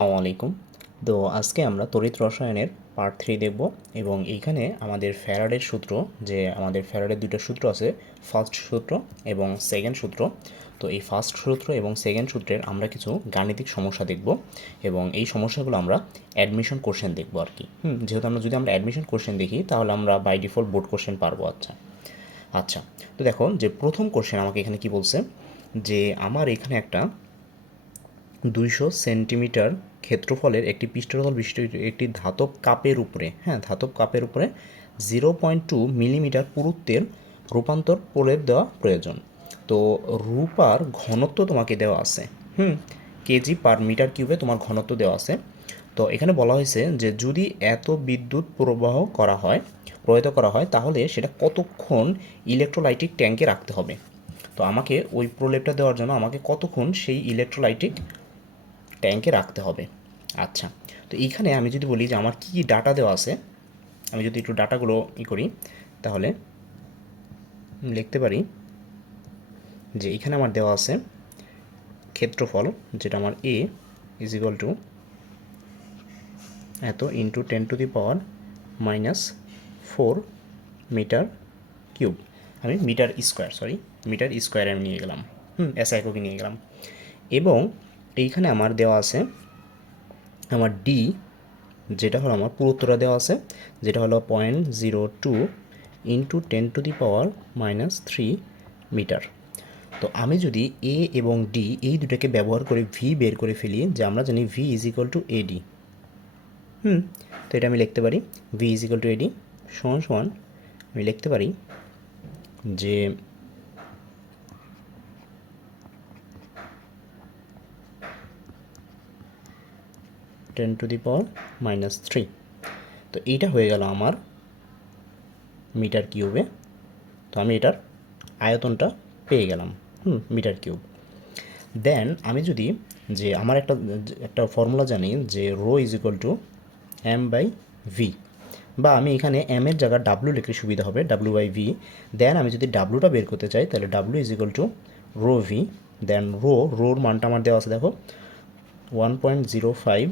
আসসালামু আলাইকুম। তো আজকে আমরা তড়িৎ রসায়নের পার্ট 3 দেখব এবং এইখানে আমাদের ফ্যারাডের সূত্র, যে আমাদের ফ্যারাডের দুটো সূত্র আছে, ফার্স্ট সূত্র এবং সেকেন্ড সূত্র। তো এই ফার্স্ট সূত্র এবং সেকেন্ড সূত্রের আমরা কিছু গাণিতিক সমস্যা দেখব এবং এই সমস্যাগুলো আমরা অ্যাডমিশন কোশ্চেন দেখব আর কি। যেহেতু যদি আমরা অ্যাডমিশন কোশ্চেন দেখি তাহলে আমরা বাই ডিফল্ট বোর্ড কোশ্চেন পারবো। আচ্ছা, তো দেখো যে প্রথম কোশ্চেন আমাকে এখানে কি বলছে, যে আমার এখানে একটা 200 সেন্টিমিটার ক্ষেত্রফলের একটি পৃষ্ঠতল বিশিষ্ট একটি ধাতব কাপের উপরে, ধাতব কাপের উপরে 0.2 মিলিমিটার পুরুত্বের রূপান্তর প্রলেপ দেওয়া প্রয়োজন। তো রূপার ঘনত্ব তোমাকে দেওয়া আছে, কেজি পার মিটার কিউবে তোমার ঘনত্ব দেওয়া আছে। তো এখানে বলা হয়েছে যে যদি এত বিদ্যুৎ প্রবাহিত করা হয় তাহলে সেটা কতক্ষণ ইলেকট্রোলাইটিক ট্যাঙ্কে রাখতে হবে। তো আমাকে ওই প্রলেপটা দেওয়ার জন্য আমাকে কতক্ষণ সেই ইলেকট্রোলাইটিক ট্যাঙ্কে রাখতে হবে। আচ্ছা, তো এইখানে আমি যদি বলি যে আমার কী কী ডাটা দেওয়া আছে, আমি যদি একটু ডাটাগুলো করি তাহলে লিখতে পারি যে এখানে আমার দেওয়া আছে ক্ষেত্রফল, যেটা আমার এ ইজ ইকুয়াল টু এত ইন্টু 10⁻⁻⁴ মিটার কিউব। আমি মিটার স্কোয়ার আমি নিয়ে গেলাম, এস এককে নিয়ে গেলাম। এবং এইখানে আমার দেওয়া আছে আমার ডি, যেটা হলো আমার পুরুত্বটা দেওয়া আছে, যেটা হলো 0.02 ইন্টু 10⁻³ মিটার। তো আমি যদি এ এবং ডি এই দুটাকে ব্যবহার করে ভি বের করে ফেলি, যে আমরা জানি ভি ইজ ইকুয়াল টু এডি। তো এটা আমি লিখতে পারি ভি ইজ ইকুয়াল টু এডি সমান সমান আমি লিখতে পারি যে 10⁻³ তো এইটা হয়ে গেল আমার মিটার কিউবে। তো আমি এটার আয়তনটা পেয়ে গেলাম, মিটার কিউব। দেন আমি যদি, যে আমার একটা ফর্মুলা জানি যে rho is equal to M by V, বা আমি এখানে এম এর জায়গায় ডাব্লু লিখলে সুবিধা হবে, ডাব্লু বাই ভি। দেন আমি যদি ডাব্লুটা বের করতে চাই তাহলে W is equal to rho V. Then রোর মানটা আমার দেওয়া আছে, দেখো 1.05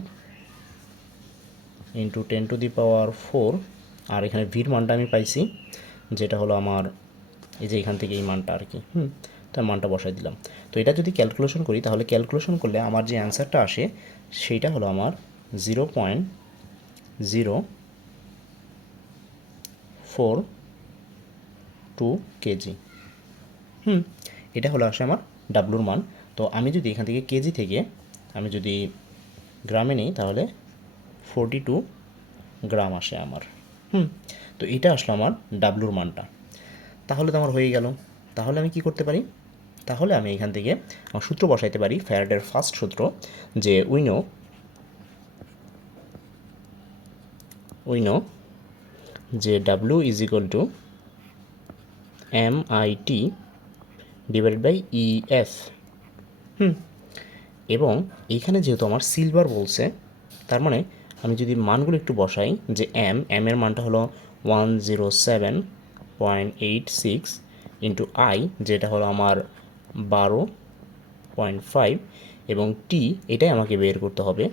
ইন্টু 10⁻⁴, আর এখানে ভির মানটা আমি পাইছি, যেটা হলো আমার এই যে এখান থেকে এই মানটা আর কি, তার মানটা বসাই দিলাম। তো এটা যদি ক্যালকুলেশন করি তাহলে ক্যালকুলেশন করলে আমার যে অ্যান্সারটা আসে সেইটা হলো আমার 0.042 কেজি। এটা হলো আসে আমার ডাব্লুর মান। তো আমি যদি এখান থেকে কেজি থেকে আমি যদি গ্রামে নিই তাহলে 42 গ্রাম আসে আমার। তো এটা আসলো আমার ডাব্লুর মানটা। তাহলে তো আমার হয়ে গেল। তাহলে আমি কি করতে পারি, তাহলে আমি এখান থেকে আমার সূত্র বসাইতে পারি, ফ্যারাডের ফার্স্ট সূত্র, যে উই নো যে W is equal to MIT divided by EF। এবং এইখানে যেহেতু আমার সিলভার বলছে, তার মানে আমি যদি মানগুলো একটু বসাই, যে এম এর মানটা হলো 107.86 ইন্টু আই, যেটা হলো আমার 12.5, এবং টি এটাই আমাকে বের করতে হবে।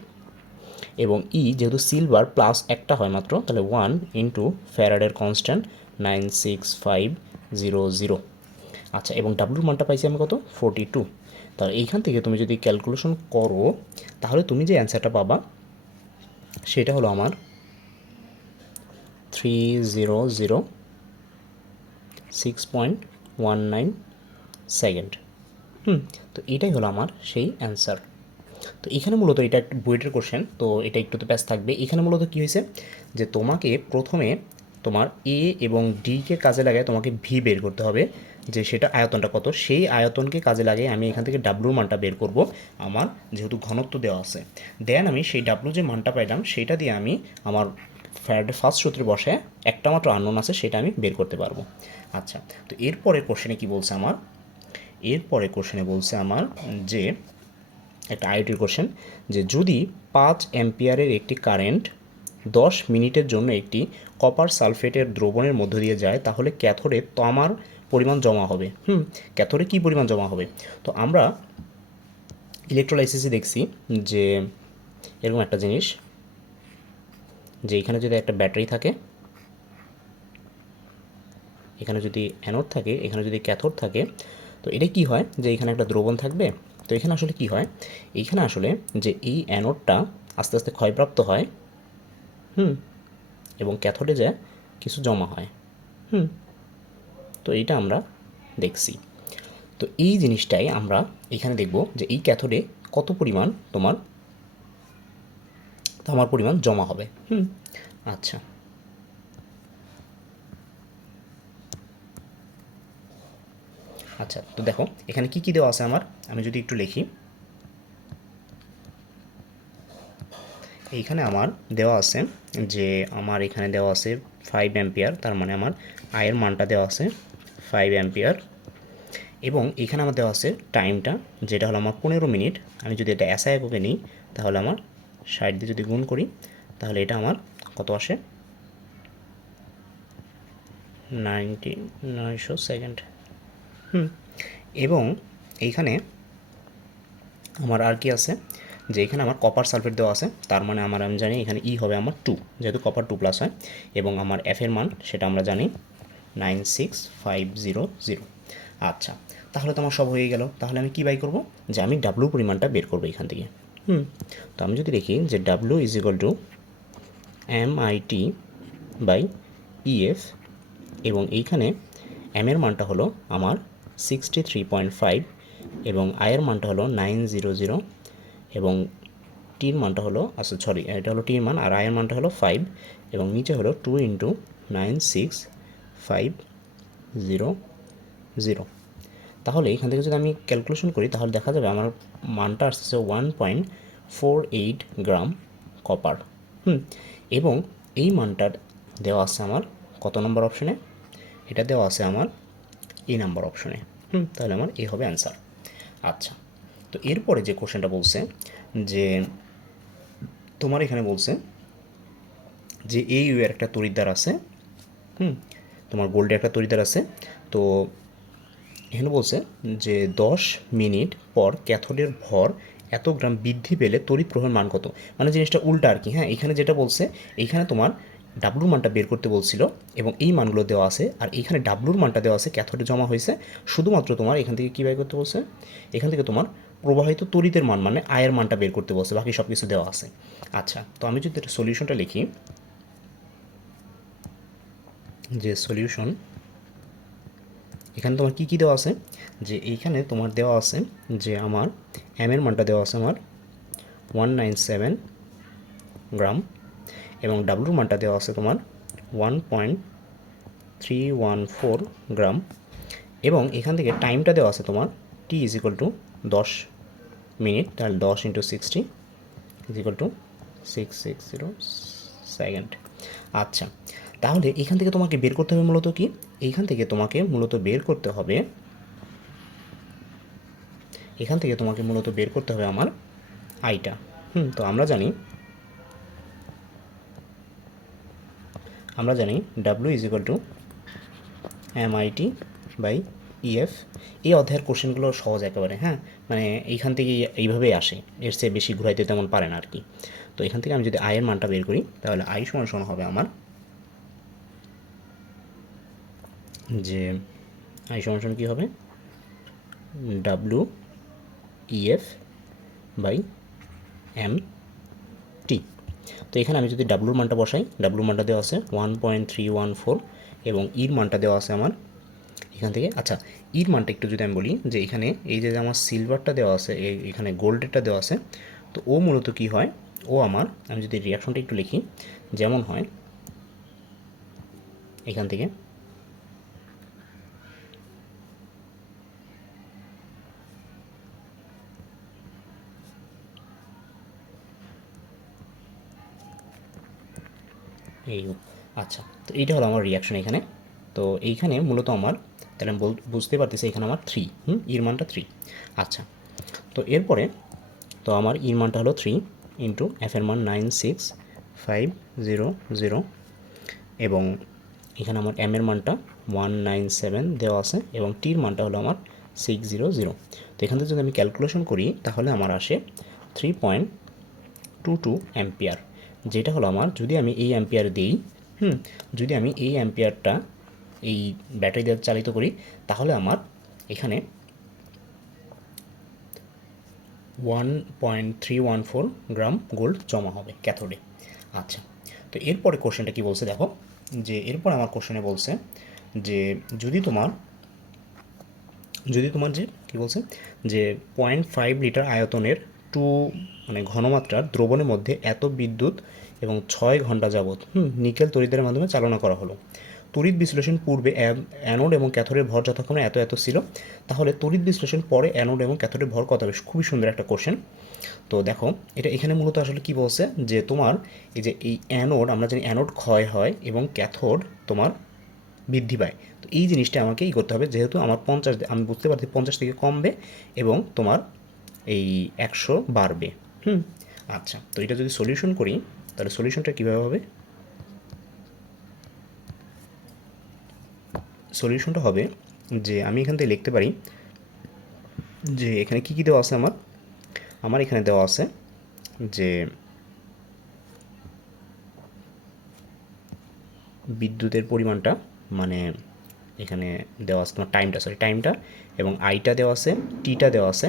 এবং যেহেতু সিলভার প্লাস একটা হয় মাত্র, তাহলে 1 ইন্টু ফ্যারাডের কনস্ট্যান্ট 96500। আচ্ছা, এবং ডাব্লুর মানটা পাইছি আমি কত, 42। তাহলে এইখান থেকে তুমি যদি ক্যালকুলেশন করো তাহলে তুমি যে অ্যান্সারটা পাবা সেটা হলো আমার 3006.19 সেকেন্ড। তো এটাই হলো আমার সেই অ্যান্সার। তো এখানে মূলত এটা একটা বুয়েটের কোশ্চেন, তো এটা একটু তো প্যাচ থাকবে। এখানে মূলত কী হয়েছে, যে তোমাকে প্রথমে তোমার এ এবং ডিকে কাজে লাগায় তোমাকে ভি বের করতে হবে, যে সেটা আয়তনটা কত, সেই আয়তনকে কাজে লাগিয়ে আমি এখান থেকে ডাব্লুর মানটা বের করব, আমার যেহেতু ঘনত্ব দেওয়া আছে। দেন আমি সেই ডাব্লু যে মানটা পাইলাম সেটা দিয়ে আমি আমার ফ্যারাডের ফার্স্ট সূত্রে বসে একটা মাত্র আননোন আছে সেটা আমি বের করতে পারবো। আচ্ছা, তো এরপরে কোশ্চেনে কি বলছে আমার, যে একটা আইওটির কোশ্চেন, যে যদি 5 অ্যাম্পিয়ারের একটি কারেন্ট 10 মিনিটের জন্য একটি কপার সালফেটের দ্রবণের মধ্য দিয়ে যায় তাহলে ক্যাথোডে তামার পরিমাণ জমা হবে। ক্যাথোডে কী পরিমাণ জমা হবে? তো আমরা ইলেকট্রোলাইসিসে দেখছি যে এরকম একটা জিনিস যে এখানে যদি একটা ব্যাটারি থাকে, এখানে যদি অ্যানোড থাকে, এখানে যদি ক্যাথোড থাকে, তো এটা কি হয় যে এখানে একটা দ্রবণ থাকবে। তো এখানে আসলে কি হয়, এইখানে আসলে যে এই অ্যানোডটা আস্তে আস্তে ক্ষয়প্রাপ্ত হয়, এবং ক্যাথোডে যায় কিছু জমা হয়। তো এইটা আমরা দেখছি। তো এই জিনিসটাই আমরা এখানে দেখব যে এই ক্যাথোডে কত পরিমাণ তোমার তামার পরিমাণ জমা হবে। আচ্ছা, আচ্ছা, তো দেখো এখানে কি কি দেওয়া আছে আমার, আমি যদি একটু লিখি, এইখানে আমার দেওয়া আছে যে আমার এখানে দেওয়া আছে 5 অ্যাম্পিয়ার, তার মানে আমার আয়ের মানটা দেওয়া আছে 5 অ্যাম্পিয়ার, এবং এখানে আমার দেওয়া আছে টাইমটা, যেটা হলো আমার 15 মিনিট। আমি যদি এটা এসআই এককে নিই, তাহলে আমার 60 দিয়ে যদি গুণ করি, তাহলে এটা আমার কত আসে, 900 সেকেন্ড। এবং এইখানে আমার আর কি আছে, যে এখানে আমার কপার সালফেট দেওয়া আছে, তার মানে আমি জানি এখানে ই হবে আমার 2, যেহেতু কপার 2+ হয়, এবং আমার এফের মান সেটা আমরা জানি 96500। আচ্ছা, তাহলে তো আমার সব হয়ে গেল। তাহলে আমি কী বাই করব, যে আমি ডাব্লু পরিমাণটা বের করবো এখান থেকে। তো আমি যদি দেখি যে W is equal to MIT by EF, এবং এইখানে এর মানটা হলো আমার 63.5, এবং আয়ের মানটা হলো 900, এবং টির মানটা হলো, আচ্ছা সরি, এটা হলো টির মান, আর আয়ের মানটা হলো 5, এবং নিচে হলো 2 × 96500। তাহলে এখান থেকে যদি আমি ক্যালকুলেশন করি, তাহলে দেখা যাবে আমার মানটা আসছে 1.48 গ্রাম কপার। এবং এই মানটা দেওয়া আছে আমার কত নম্বর অপশনে, এটা দেওয়া আছে আমার এই নাম্বার অপশনে। তাহলে আমার এ হবে অ্যান্সার। আচ্ছা, তো এরপরে যে কোশ্চেনটা বলছে যে তোমার এখানে বলছে যে এই ইউ এর একটা তড়িৎদ্বার আছে, তোমার গোল্ডের একটা তড়িৎদ্বার আছে। তো এখানে বলছে যে 10 মিনিট পর ক্যাথোডের ভর এত গ্রাম বৃদ্ধি পেলে তড়িৎ প্রবাহের মান কত। মানে জিনিসটা উল্টা আর কি। হ্যাঁ, এখানে যেটা বলছে, এইখানে তোমার ডাব্লুর মানটা বের করতে বলছিল, এবং এই মানগুলো দেওয়া আছে, আর এইখানে ডাব্লুর মানটা দেওয়া আছে, ক্যাথোডে জমা হয়েছে। শুধুমাত্র তোমার এখান থেকে কী বের করতে বলছে, এখান থেকে তোমার প্রবাহিত তড়িতের মান, মানে আয়ের মানটা বের করতে বলছে, বাকি সব কিছু দেওয়া আছে। আচ্ছা, তো আমি যদি এটা সলিউশনটা লিখি, যে সলিউশন, এখানে তোমার কী কী দেওয়া আছে, যে এইখানে তোমার দেওয়া আছে যে আমার এর মানটা দেওয়া আছে আমার 197 গ্রাম, এবং ডাব্লুর মানটা দেওয়া আছে তোমার 1.314 গ্রাম, এবং এখান থেকে টাইমটা দেওয়া আছে তোমার টি ইজ ইকুয়াল টু 10 মিনিট, তাহলে 10 × 60 ইজ ইকুয়াল টু 660 সেকেন্ড। আচ্ছা, তাহলে এখান থেকে তোমাকে বের করতে হবে মূলত কি, এইখান থেকে তোমাকে মূলত বের করতে হবে, এখান থেকে তোমাকে মূলত বের করতে হবে আমার আইটা। তো আমরা জানি W is equal to MIT by EF। এই অধ্যায়ের কোশ্চেনগুলো সহজ একেবারে। হ্যাঁ, মানে এইখান থেকে এইভাবেই আসে, এর চেয়ে বেশি ঘুরাইতে তেমন পারে না আর কি। তো এখান থেকে আমি যদি আয়ের মানটা বের করি, তাহলে আই সমান সমান হবে আমার, যে আই সমান সমান কী হবে, WEF বাই MT। তো এখানে আমি যদি ডাব্লুর মানটা বসাই, ডাব্লুর মানটা দেওয়া আছে 1.314, এবং ইর মানটা দেওয়া আছে আমার এখান থেকে। আচ্ছা, ইর মানটা একটু যদি আমি বলি, যে এখানে এই যে আমার সিলভারটা দেওয়া আছে, এখানে গোল্ডেরটা দেওয়া আছে, তো ও মূলত কি হয়, ও আমার, আমি যদি রিয়াকশনটা একটু লিখি, যেমন হয় এখান থেকে এই। আচ্ছা, তো এইটা হলো আমার রিয়াকশন এখানে। তো এইখানে মূলত আমার, তাহলে আমি বুঝতে পারতেছি এখানে আমার 3, ইর মানটা 3। আচ্ছা, তো এরপরে তো আমার ইর মানটা হলো 3 ইন্টু এফের মান 96500, এবং এখানে আমার এর মানটা 197 দেওয়া আছে, এবং টির মানটা হলো আমার 600। তো এখান থেকে যদি আমি ক্যালকুলেশন করি, তাহলে আমার আসে 3.2 টু অ্যাম্পিয়ার, যেটা হলো আমার, যদি আমি এই অ্যাম্পিয়ার দিই, যদি আমি এই অ্যাম্পিয়ারটা এই ব্যাটারি দিয়ে চালিত করি, তাহলে আমার এখানে 1.314 গ্রাম গোল্ড জমা হবে ক্যাথোডে। আচ্ছা, তো এরপরে কোশ্চেনটা কী বলছে দেখো, যে এরপর আমার কোশ্চেনে বলছে যে যদি তোমার যে কী বলছে, যে 0.5 লিটার আয়তনের মানে ঘনমাত্রার দ্রবণের মধ্যে এত বিদ্যুৎ এবং 6 ঘন্টা যাবৎ নিকেল তড়িৎদ্বারের মাধ্যমে চালনা করা হলো। তড়িৎ বিশ্লেষণ পূর্বে অ্যানোড এবং ক্যাথোডের ভর যথাক্রমে এত এত ছিল, তাহলে তড়িৎ বিশ্লেষণ পরে অ্যানোড এবং ক্যাথোডের ভর কত হবে? খুবই সুন্দর একটা কোশ্চেন। তো দেখো, এটা এখানে মূলত আসলে কি বলছে, যে তোমার এই যে এই অ্যানোড, আমরা জানি অ্যানোড ক্ষয় হয় এবং ক্যাথোড তোমার বৃদ্ধি পায়। তো এই জিনিসটা আমাকে করতে হবে, যেহেতু আমার 50, আমি বুঝতে পারছি 50 থেকে কমবে এবং তোমার এই 100 বাড়বে। আচ্ছা, তো এটা যদি সলিউশন করি, তাহলে সলিউশনটা কীভাবে হবে? সলিউশনটা হবে যে আমি এখান থেকে লিখতে পারি যে এখানে কী কী দেওয়া আছে আমার এখানে দেওয়া আছে যে বিদ্যুতের পরিমাণটা, মানে এখানে দেওয়া আছে তোমার টাইমটা এবং আইটা দেওয়া আছে, টিটা দেওয়া আছে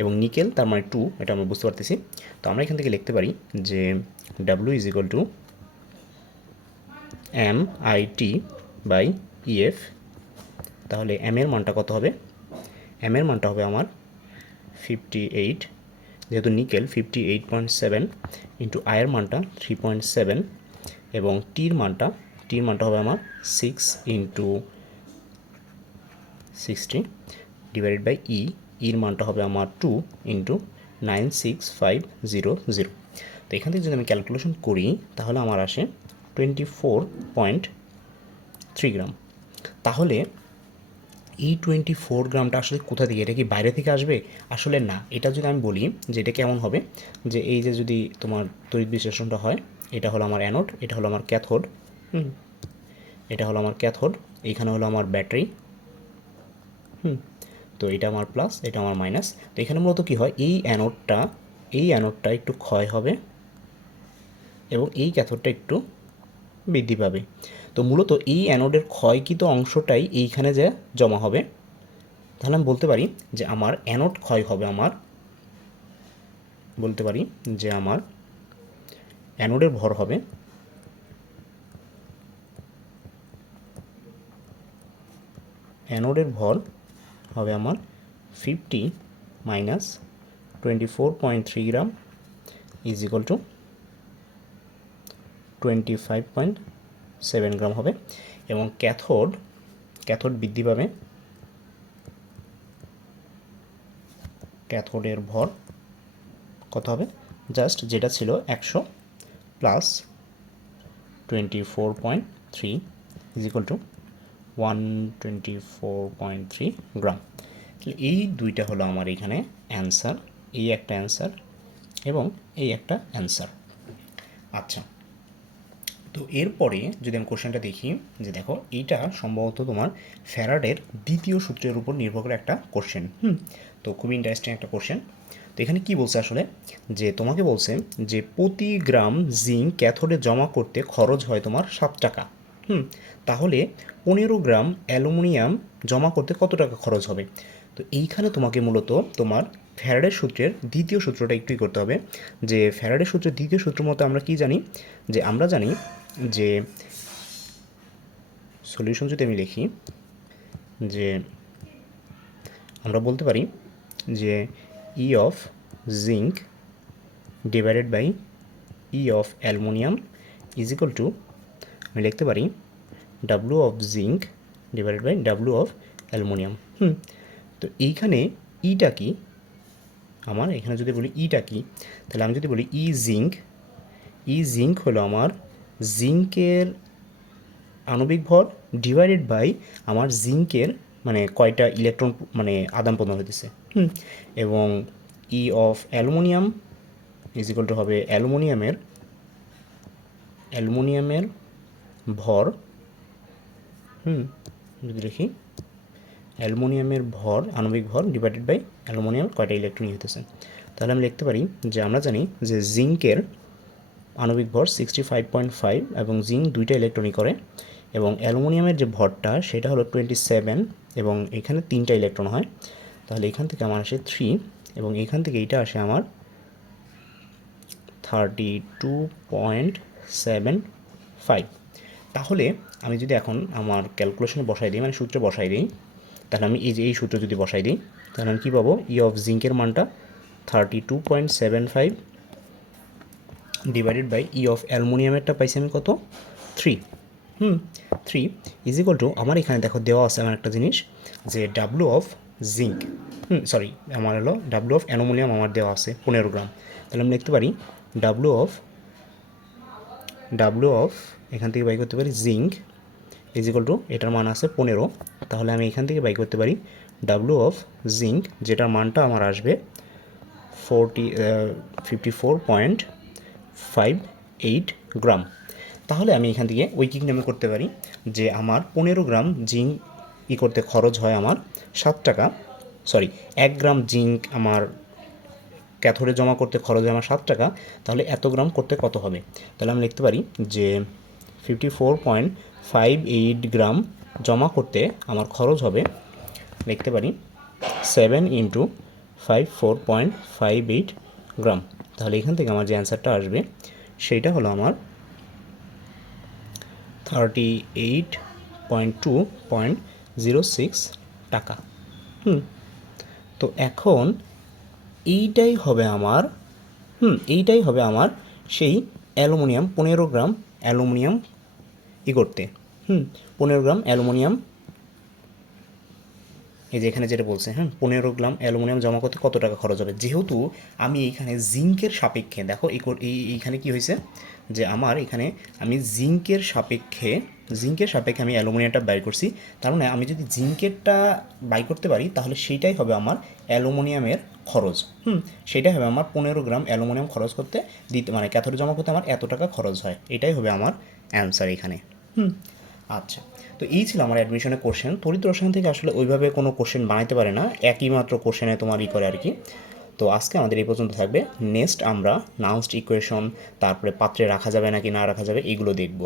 এবং নিকেল তার মানে 2, এটা আমরা বুঝতে পারতেছি। তো আমরা এখান থেকে লিখতে পারি যে W is equal to M I T by EF. তাহলে এম এর মানটা কত হবে? এম এর মানটা হবে আমার 58, যেহেতু নিকেল 58.7 ইন্টু আয়ের মানটা 3.7 এবং টির মানটা হবে আমার 6 ইন্টু 60 ডিভাইডেড বাই ইর মানটা হবে আমার 2 ইন্টু 96500। তো এখান থেকে যদি আমি ক্যালকুলেশন করি, তাহলে আমার আসে 24.3 গ্রাম। তাহলে এই 24 গ্রামটা আসলে কোথা থেকে, এটা কি বাইরে থেকে আসবে? আসলে না। এটা যদি আমি বলি যে এটা কেমন হবে, যে এই যে যদি তোমার তড়িৎ বিশ্লেষণটা হয়, এটা হলো আমার অ্যানোড, এটা হলো আমার ক্যাথোড, এটা হলো আমার ক্যাথোড, এইখানে হলো আমার ব্যাটারি, তো এটা আমার প্লাস, এটা আমার মাইনাস। তো এখানে মূলত কী হয়, এই অ্যানোডটা একটু ক্ষয় হবে এবং এই ক্যাথোডটা একটু বৃদ্ধি পাবে। তো মূলত এই অ্যানোডের ক্ষয়কৃত অংশটাই এইখানে যে জমা হবে। তাহলে আমি বলতে পারি যে আমার অ্যানোড ক্ষয় হবে, বলতে পারি যে আমার অ্যানোডের ভর হবে আমার 50 minus 24.3 gram is equal two 25.7 গ্রাম হবে এবং ক্যাথোড বৃদ্ধি পাবে, ক্যাথোডের ভর কত হবে? জাস্ট যেটা ছিল 100 প্লাস 24.3 ইজ ইকুয়াল টু 124.3 গ্রাম। এই দুইটা হলো আমার এখানে অ্যান্সার, এই একটা অ্যান্সার এবং এই একটা অ্যান্সার। আচ্ছা, তো এরপরে যদি আমি কোশ্চেনটা দেখি, যে দেখো এইটা সম্ভবত তোমার ফ্যারাডের দ্বিতীয় সূত্রের উপর নির্ভর করে একটা কোশ্চেন। তো খুবই ইন্টারেস্টিং একটা কোশ্চেন। তো এখানে কি বলছে আসলে, যে তোমাকে বলছে যে প্রতি গ্রাম জিঙ্ক ক্যাথোডে জমা করতে খরচ হয় তোমার 7 টাকা। তাহলে 15 গ্রাম অ্যালুমিনিয়াম জমা করতে কত টাকা খরচ হবে? তো এইখানে তোমাকে মূলত তোমার ফ্যারাডের সূত্রের দ্বিতীয় সূত্রটা একটুই করতে হবে। যে ফ্যারাডের সূত্রের দ্বিতীয় সূত্র মতো আমরা কি জানি, যে আমরা জানি যে সলিউশন যদি আমি লিখি, যে আমরা বলতে পারি যে E of zinc divided by E of aluminium is equal to, আমি লিখতে পারি W of zinc divided by W of aluminium. তো এইখানে ইটা কি, আমার এখানে যদি বলি ইটা কি, তাহলে আমি যদি বলি ই জিঙ্ক হলো আমার জিঙ্কের আণবিক ভর ডিভাইডেড বাই আমার জিঙ্কের মানে কয়টা ইলেকট্রন মানে আদান প্রদান হইতেছে, এবং ই of aluminium is equal two হবে অ্যালুমিনিয়ামের ভর, যদি লিখি অ্যালুমিনিয়ামের ভর, আণবিক ভর ডিভাইডেড বাই অ্যালুমিনিয়াম কয়টা ইলেকট্রন হইতেছে। তাহলে আমি লিখতে পারি যে আমরা জানি যে জিঙ্কের আণবিক ভর 65.5 এবং জিঙ্ক দুইটা ইলেকট্রনই করে, এবং অ্যালুমিনিয়ামের যে ভরটা সেটা হলো 27 এবং এখানে 3টা ইলেকট্রন হয়। তাহলে এখান থেকে আমার আসে 3 এবং এখান থেকে এইটা আসে আমার 32.75। তাহলে আমি যদি এখন আমার ক্যালকুলেশনে বসাই দিই, মানে সূত্রে বসাই দিই, তাহলে আমি এই সূত্র যদি বসাই দিই তাহলে আমি কী পাবো, ই অফ জিঙ্কের মানটা 32.75 ডিভাইডেড বাই ই অফ অ্যালুমিনিয়ামেরটা পাইছি আমি কত, 3। 3 ইজ ইকুয়াল টু, আমার এখানে দেখো দেওয়া আছে আমার একটা জিনিস যে ডাব্লু অফ জিঙ্ক, সরি আমার হলো ডাব্লু অফ অ্যালুমিনিয়াম আমার দেওয়া আছে 15 গ্রাম। তাহলে আমি লিখতে পারি ডাব্লু অফ এখান থেকে বাই করতে পারি জিঙ্ক ইজ ইকুয়াল টু, এটার মান আছে 15। তাহলে আমি এখান থেকে বাই করতে পারি ডাব্লু অফ জিঙ্ক, যেটার মানটা আমার আসবে 54.58 গ্রাম। তাহলে আমি এখান থেকে ঐকিক নামে করতে পারি যে আমার 15 গ্রাম জিঙ্ক করতে খরচ হয় আমার 7 টাকা, সরি 1 গ্রাম জিঙ্ক আমার ক্যাথোডে জমা করতে খরচ হয় আমার 7 টাকা। তাহলে এত গ্রাম করতে কত হবে? তাহলে আমি লিখতে পারি যে 54.58 গ্রাম জমা করতে আমার খরচ হবে, লিখতে পারি 7 ইন্টু 54.58 গ্রাম। তাহলে এখান থেকে আমার যে অ্যান্সারটা আসবে সেইটা হলো আমার 38.2.06 টাকা। তো এখন এইটাই হবে আমার সেই অ্যালুমিনিয়াম 15 গ্রাম অ্যালুমিনিয়াম করতে 15 গ্রাম অ্যালুমিনিয়াম, এই যে এখানে যেটা বলছে 15 গ্রাম অ্যালুমিনিয়াম জমা করতে কত টাকা খরচ হবে। যেহেতু আমি এইখানে জিঙ্কের সাপেক্ষে দেখো এইখানে কি হয়েছে যে আমার এখানে আমি জিঙ্কের সাপেক্ষে আমি অ্যালুমিনিয়ামটা বাই করছি। তার মানে আমি যদি জিঙ্কেরটা বাই করতে পারি তাহলে সেইটাই হবে আমার অ্যালুমিনিয়ামের খরচ। সেটাই হবে আমার 15 গ্রাম অ্যালুমিনিয়াম খরচ করতে দিতে, মানে ক্যাথোডে জমা করতে আমার এত টাকা খরচ হয়, এটাই হবে আমার অ্যান্সার এখানে। আচ্ছা, তো এই ছিল আমার অ্যাডমিশনের কোশ্চেন। তড়িৎ রসায়ন থেকে আসলে ওইভাবে কোনো কোশ্চেন বানাইতে পারে না, একই মাত্র কোশ্চেনে তোমার করে আর কি। তো আজকে আমাদের এই পর্যন্ত থাকবে। নেক্সট আমরা নাউন্সড ইকুয়েশন, তারপরে পাত্রে রাখা যাবে নাকি না রাখা যাবে, এইগুলো দেখব।